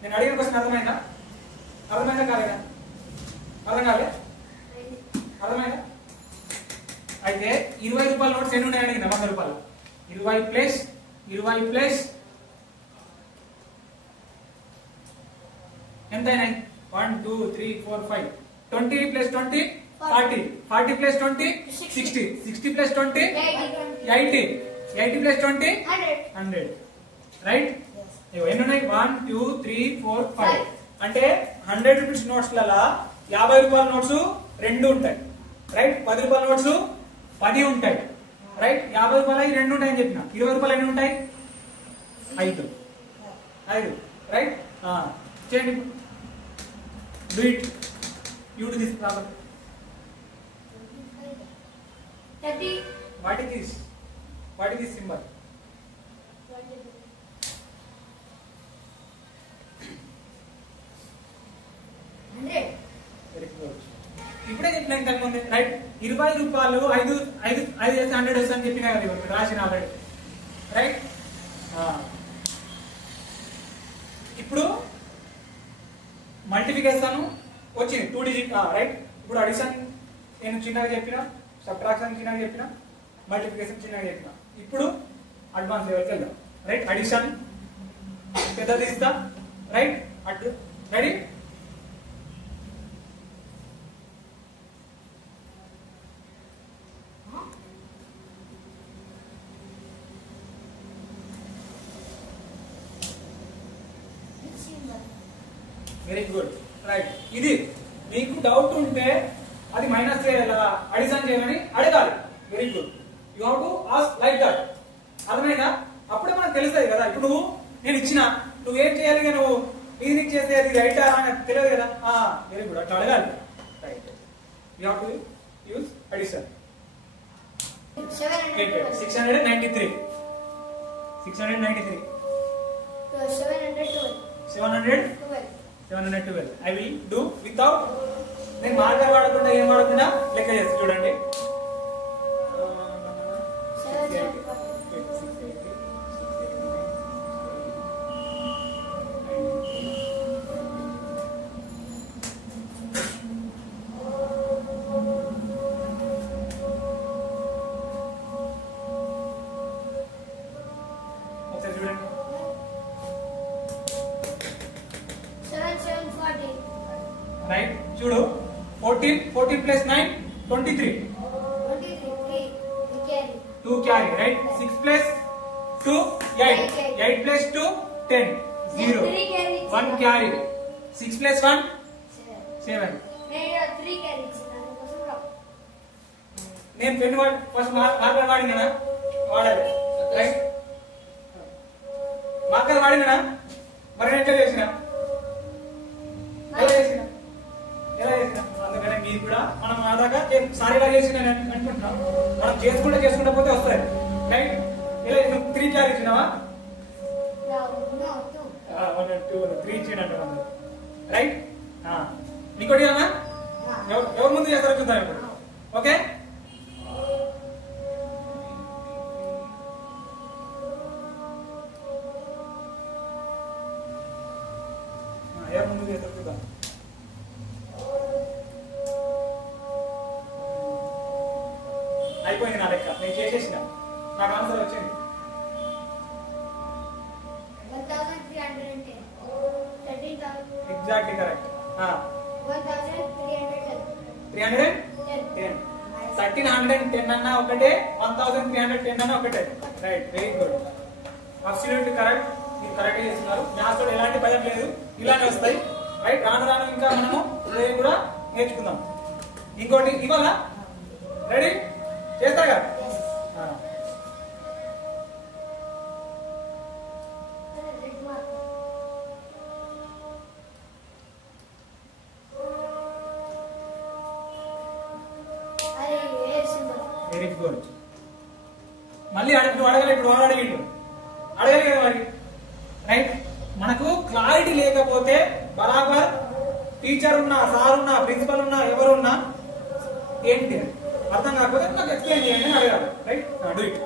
నేను అడిగిన క్వశ్చన్ అర్థమైందా? అర్థమైందా కాలేదా? అర్థం కాలే? అర్థమైందా? అయితే 20 రూపాయల నోట్స్ ఎన్ని ఉన్నాయని అడిగిన 100 రూపాయలు. 20 ప్లస్ ఎంత అయినాయి? 1 2 3 4 5. 20 plus 20 40. 40 plus 20 60. 60 plus 20 80. 80 plus 20 100. Right. ఎన్ని ఉన్నాయి? 1 2 3 4 5. అంటే 100 రూపీస్ నోట్స్ లలో 50 రూపాయల నోట్స్ 2 ఉంటాయి. రైట్. 10 రూపాయల నోట్స్ 10 ఉంటాయి. రైట్. 50 రూపాయలు 2 ఉంటాయని చెప్పిన. 20 రూపాయలు ఎన్ని ఉంటాయి? 5. రైట్. చేయండి. Do it. You do this problem. 30. What is this? What is this symbol? 100. ఇప్పుడే చెప్పిన ఇంతకుముందు. రైట్. 20 రూపాయలు 5 చేస్తే 100 వస్తుందని చెప్పినా కదా ఇప్పుడు రాసిన ఆల్రెడీ. రైట్. ఇప్పుడు మల్టిప్లికేషన్ వచ్చింది 2 డిజిట్. రైట్. ఇప్పుడు అడిషన్ నేను చిన్నగా చెప్పిన, సబ్ట్రాక్షన్ చిన్నగా చెప్పిన, మల్టిప్లికేషన్ చిన్నగా చెప్పిన. ఇప్పుడు అడ్వాన్స్ లెవెల్కి వెళ్దాం. రైట్. అడిషన్ పెద్దది ఇస్తా. రైట్. అటు రెడీ. Very good. రైట్. ఇది మీకు డౌట్ ఉంటే అది మైనస్ చేయాలా అడిషన్ చేయాలని అడగాలి. Very good. You have to ask like that. అర్థమైందా? అప్పుడే మనకు తెలుస్తుంది కదా. ఇప్పుడు నేను ఇచ్చిన నువ్వేం చేయాలి, నువ్వు రీజనింగ్ చేసేది రైటా అని తెలియదు కదా. వెరీ గుడ్, అట్లా అడగాలి. Right. You have to use addition. 693. 693. 712. I will do without. నేను మార్కర్ వాడకుండా ఏం వాడకుండా లెక్క చేస్తా. చూడండి. రైట్. చూడు 14 plus 9 23. 2 carry. Right. 6 plus 2 8. 8 plus 2 10. 0. 1 carry. 6 plus 1 7. నేను పెన్ ఫస్ట్ మార్కర్ వాడినా వాడాలి. రైట్. మార్కర్ వాడినా మరి ఎట్లా చేసిన ఎలా చేసిన అందుకనే మీరు కూడా మనం ఆదాగా సారీ ఇలా చేసిన అనుకుంటున్నాం. మనం చేసుకుంటా పోతే వస్తాయి. రైట్. ఇలా 3 క్యారీ ఇచ్చినావా? 1 2 3 ఇచ్చినట్టు. రైట్. ఇంకోటి అన్నా ఎవరు ముందు చేస్తారో చూద్దాం ఇప్పుడు. ఓకే. ఎవరు ముందు చేస్తారో చూద్దాం. అయిపోయింది నా లెక్క. నేను చేసేసిన. నాకు ఆన్సర్ వచ్చింది. 1310. Exactly correct. 1310 అన్నా ఒకటే, 1310 అన్నా ఒకటే. Right. Very good. Absolutely correct. మీరు కరెక్ట్ చేస్తున్నారు. మ్యాథ్స్ లో ఎలాంటి భయం లేదు. ఇలానే వస్తాయి. రైట్. రాను ఇంకా మనము కూడా నేర్చుకుందాం. ఇంకోటి ఇవాళ రెడీ చేస్తాగా. Very good. మళ్ళీ నువ్వు అడగలే. ఇప్పుడు వాడు అడిగిండు. అడగలే కదా మరి. రైట్. మనకు క్లారిటీ లేకపోతే బరాబర్ టీచర్ ఉన్నా, సార్ ఉన్నా, ప్రిన్సిపల్ ఉన్నా, ఎవరున్నా ఏంటి అర్థం కాకపోతే నాకు ఎక్స్ప్లెయిన్ చేయండి అని అడగాలి. రైట్. Do it.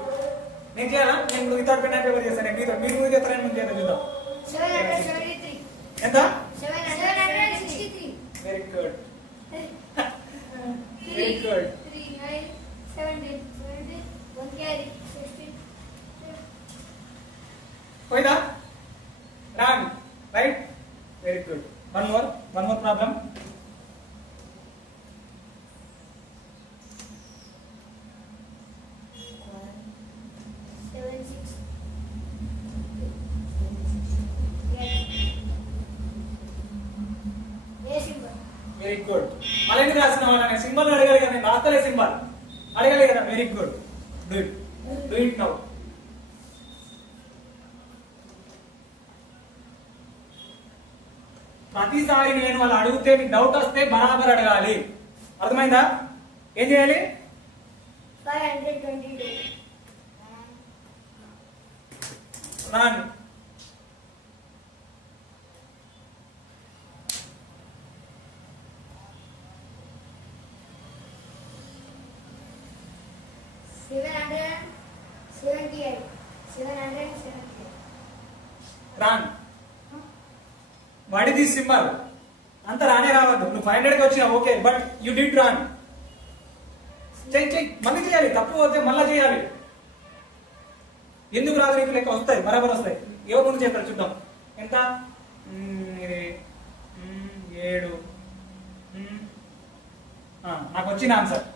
నేను చేయాలా? నేను వితౌట్ పెన్ అండ్ పేపర్ చేస్తాను. మీరు ముందు చేస్తారని ముందు చేద్దాం. చూద్దాం. ఎంత? 763. Very good. Very good. 17 1 carry 16. పోయిందా? Wrong. Right. Very good. One more problem. Very good. మళ్ళీ ఎందుకు రాస్తున్నావా? నేను సింబల్ అడగాలి కదా. నేను రాస్తలే సింబల్ అడగాలి కదా. Very good. Do it now. ప్రతిసారి నేను వాళ్ళు అడిగితే మీకు డౌట్ వస్తే బరాబర్ అడగాలి. అర్థమైందా? ఏం చేయాలి? 522. రాండి. Wrong. What is this symbol? అంత రానే రావద్దు. నువ్వు 500కి వచ్చినా okay, but you did wrong. చెయ్యి మళ్ళీ చేయాలి. తప్పు పోతే మళ్ళీ చేయాలి. ఎందుకు రాదు నీకు? లెక్క వస్తాయి, బరాబర్ వస్తాయి. ఎవరు ముందు చేస్తారు చూద్దాం. ఎంత? ఇది 7. నాకు వచ్చిన ఆన్సర్.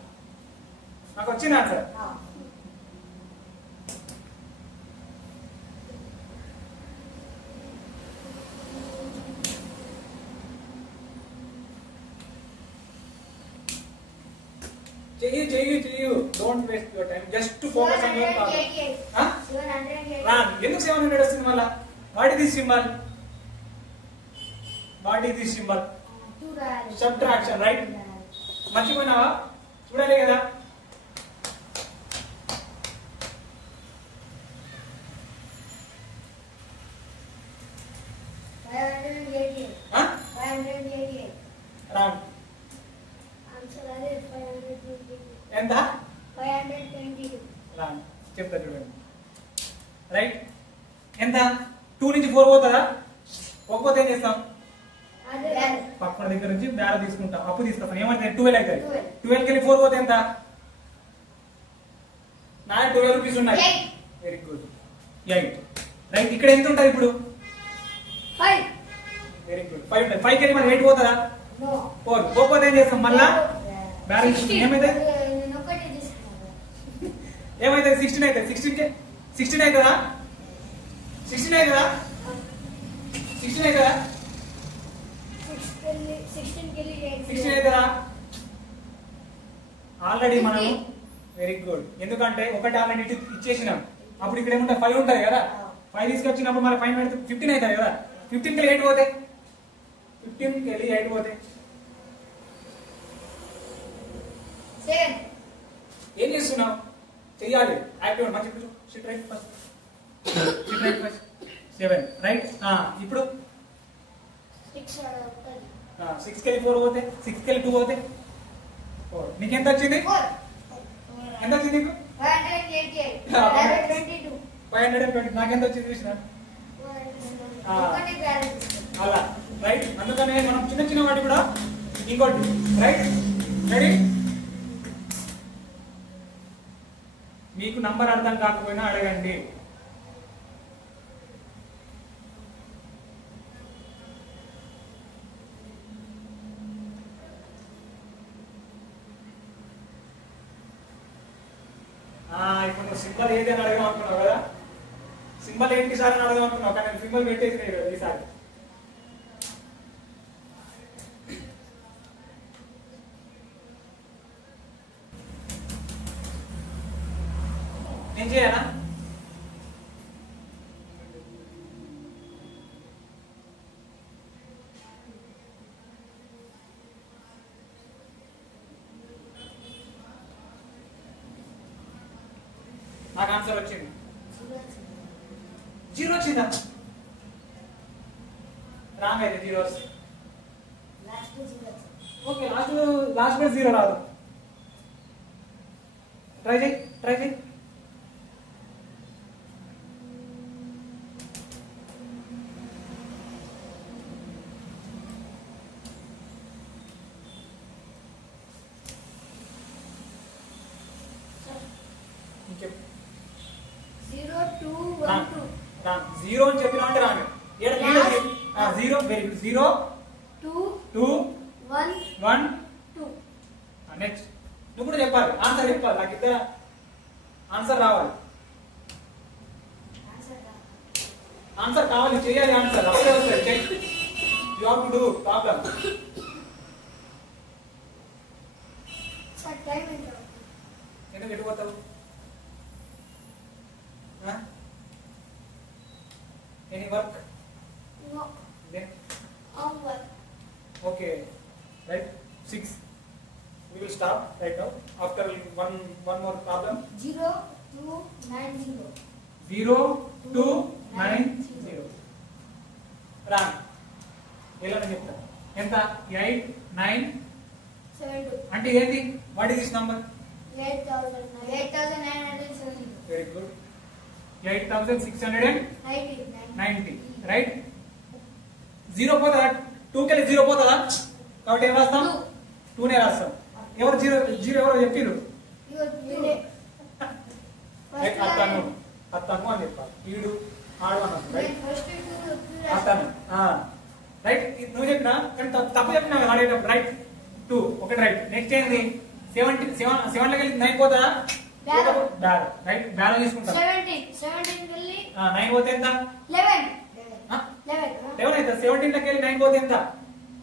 చెయ్యు don't waste your time just focus on your problem. 788. రాన్ ఎందుకు 700 వస్తుంది మళ్ళా? What is this symbol? Subtraction right. మర్చిపోయినావా? చూడాలి కదా. రాన్ ఎంత? 522. రాన్ చెప్తా చూడండి. రైట్ ఎంత? 2 నుంచి 4 పోతుందా? పోకపోతే ఏం చేస్తాం? పక్కన దగ్గర నుంచి బేర తీసుకుంటాం, అప్పు తీసుకొస్తాం. ఏమంటే 12 అవుతాయి. 12 కి 4 పోతే ఎంత? నా 12 రూపీస్ ఉన్నాయి. Very good 8 right. ఇక్కడ ఎంత ఉంటుంది ఇప్పుడు? 5. వెరీ గుడ్ 5 ఉంటుంది. 5 కి మరి 8 పోతుందా? 4 పోకపోతే ఏం చేస్తాం? మళ్ళా బ్యాలెన్స్ ఏమైతే 16 అవుతుంది. 16 అవుతుందా? 16 అవుతుందా? 16 అవుతుందా? ఆల్రెడీ మనం వెరీ గుడ్. ఎందుకంటే ఒకటి ఆల్రెడీ ఇచ్చేసినాం. అప్పుడు ఇక్కడ ఏముంటే 5 ఉంటుంది కదా. 5 తీసుకొచ్చినప్పుడు మరి 5 పెడితే 15 అవుతుంది కదా. 15 కి 8 పోతే 15 కి 8 పోతే ఏం చేస్తున్నావు? చెయ్యాలి యాక్టివ్ మంచి షిట్ రైట్ ఫస్ట్ 7 రైట్. ఇప్పుడు 6 కి 4 పోతే 6 కి 2 పోతే 4. నీకు ఎంత వచ్చింది? ఎంత వచ్చింది నీకు? 520. నాకెంత వచ్చింది చూసిన అలా రైట్. అందుకనే మనం చిన్న చిన్న వాటి కూడా ఇంకోటి రైట్. రెడీ? మీకు నంబర్ అర్థం కాకపోయినా అడగండి. ఇప్పుడు నువ్వు సింబల్ ఏది అని అడగడం అనుకున్నావు కదా. సింబల్ ఏంటి సార్ అని అడగడం అనుకున్నావు కానీ సింబల్ పెట్టేసి ఈసారి. నేను చేయాలా? నాకు ఆన్సర్ వచ్చింది. 0 వచ్చిందా? రాంగ్ అయితే 0 వస్తుంది. ఓకే లాస్ట్ కూడా 0 రాదు. ట్రై చేయి. Zero, two, one, two. 0 అని చెప్పినా అంటే రాంగ్. 0 very good. 0 2 1 2. నెక్స్ట్ నువ్వు కూడా చెప్పాలి. ఆన్సర్ చెప్పాలి. నాకు ఇద్దరు ఆన్సర్ రావాలి. ఆన్సర్ కావాలి. చేయాలి ఆన్సర్. అప్పుడే వస్తుంది. You have to do problem. ఎందుకు ఎటుపోతావు? Any work? No. Then? Homework. Okay. Right? 6. We will stop right now. After one more problem. 0 2 9 0. 0 2 9 0. Run. ఎలా చెప్తా? ఎంత? 8 9 7 2. అంటే ఏంటి? What is this number? 8970. Very good. 8690. Right? 0 పోతుందా? 2 కెళ్ళి 0 పోతుందా? కాబట్టి ఏం రాస్తాం? 2 నే రాస్తాం. ఎవరు 0 ఎవరో చెప్పిరు? అత్తను అని చెప్పాలి. ఈడు ఆడు అన్నట్టు రైట్. అత్తను రైట్. నువ్వు చెప్పినా కానీ తప్పు చెప్పినా ఆడేటప్పుడు రైట్. 2 ఒకటి రైట్. నెక్స్ట్ ఏంది? 7 లోకి వెళ్ళి 9 పోతుందా? Bad right. బ్యాడ్ తీసుకుంటాం. 17 వెళ్ళి 9 పోతే ఎంత? 11 అయితే 17 లోకి వెళ్ళి 9 పోతే ఎంత?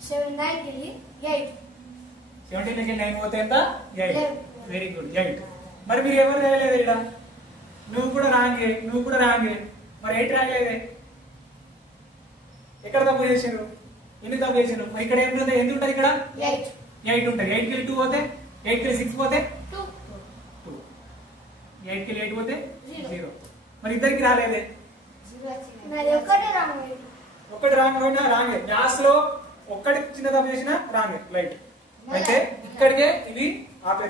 9 వెళ్ళి 8. 17 లోకి వెళ్ళి 9 పోతే ఎంత? 8. Very good 8. మరి మీరు ఎవరు రాయలేదు ఇక్కడ? నువ్వు కూడా రాంగే, నువ్వు కూడా రాంగే. మరి 8 రాయలేదే, ఎక్కడ తప్పు చేసారు? ఎన్ని తప్పు చేసారు? ఇక్కడ ఏం ఉంటుంది? ఎంత ఉంటుంది ఇక్కడ? 8 ఉంటుంది. 8 కి 2 పోతే, 8 కి 6 పోతే 2, 8 కి 8 పోతే 0. మరి ఇద్దరికి రాలేదే, ఒక్కటి రాంగ్ రాంగే. మ్యాథ్స్ లో ఒక్కటి చిన్న తప్పు చేసినా రాంగే, రైట్. అయితే ఇక్కడికే ఇవి ఆపే.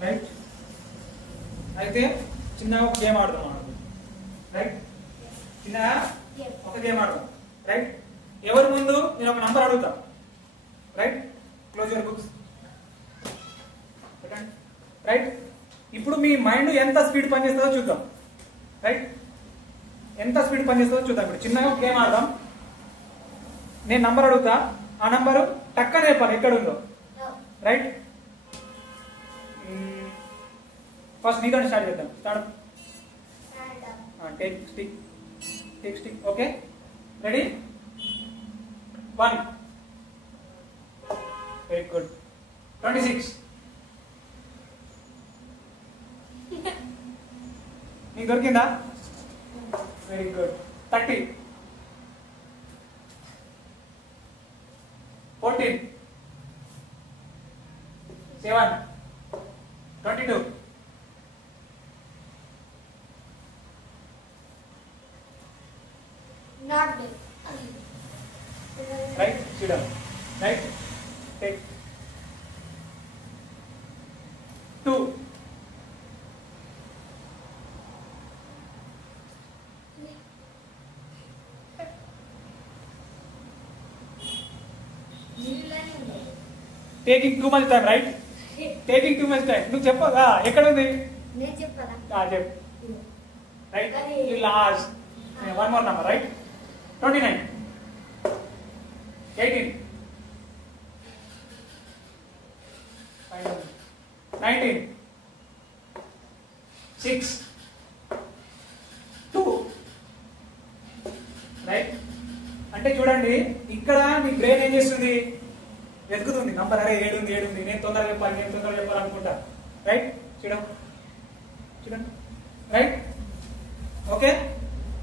రైట్. అయితే చిన్న ఒక గేమ్ ఆడదాం అన్నమాట. రైట్, చిన్న ఒక గేమ్ ఆడదాం. రైట్, ఎవరి ముందు నేను ఒక నంబర్ అడుగుతా. Right, close your books. Right, ఇప్పుడు మీ మైండ్ ఎంత స్పీడ్ పనిచేస్తుందో చూద్దాం. రైట్, ఎంత స్పీడ్ పనిచేస్తుందో చూద్దాం. ఇప్పుడు చిన్నగా ఒక గేమ్ ఆడదాం. నేను నంబర్ అడుగుతా, ఆ నంబరు టక్కన చెప్పాలి ఎక్కడ ఉందో. రైట్, ఫస్ట్ నీతో స్టార్ట్ చేద్దాం. Start. Take stick. Okay, ready? 1. Very good. 26. నీకు దొరికిందా? Very good. 30. 14. 7. 22. Not good. Right, sit down. Right, take 2. 'Taking too much time', right? Taking too much time. నువ్వు చెప్పగా ఎక్కడ ఉంది? నేను చెప్పాలా? చెప్పు. Right, last. One more number, right? 29. 18. 19. 6. 2. Right, అంటే చూడండి ఇక్కడ మీ బ్రెయిన్ ఏం చేస్తుంది? వెతుకుతుంది నంబర్. అరే 7 ఉంది, నేను తొందరగా చెప్పాలనుకుంటా. రైట్, చూడండి. రైట్, ఓకే,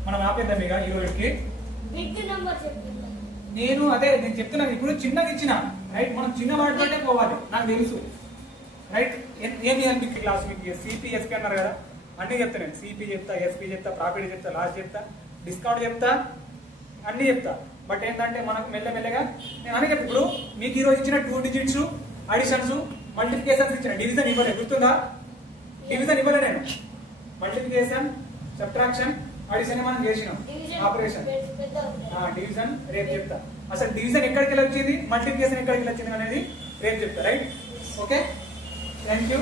మనం ఆపేద్దాం ఇక ఈ రోజుకి. నేను చెప్తున్నాను ఇప్పుడు చిన్నది ఇచ్చిన. రైట్, మనం చిన్న వాటితోనే పోవాలి, నాకు తెలుసు. రైట్, ఏమి అనిపించి క్లాస్ మీకు సిపి ఎస్పీ అన్నారు కదా, అన్ని చెప్తా నేను. సిపి చెప్తా, ఎస్పీ చెప్తా, ప్రాఫిట్ చెప్తా, లాస్ చెప్తా, డిస్కౌంట్ చెప్తా, అన్ని చెప్తా. బట్ ఏంటంటే మనకు మెల్లమెల్లగా నేను అని చెప్పి ఇప్పుడు మీకు ఈ రోజు ఇచ్చిన 2 digits అడిషన్స్, మల్టిప్లికేషన్స్ ఇచ్చిన. డివిజన్ ఇవ్వలేదు, గుర్తుందా? డివిజన్ ఇవ్వలే నేను. మల్టిప్లికేషన్, సబ్ట్రాక్షన్, అడిషన్ మనం చేసినాం ఆపరేషన్. డివిజన్ రేపు చెప్తా. అసలు డివిజన్ ఎక్కడికి వెళ్ళి వచ్చింది, మల్టిప్లికేషన్ ఎక్కడికి వెళ్ళి వచ్చింది అనేది రేపు చెప్తా. Right, okay, thank you.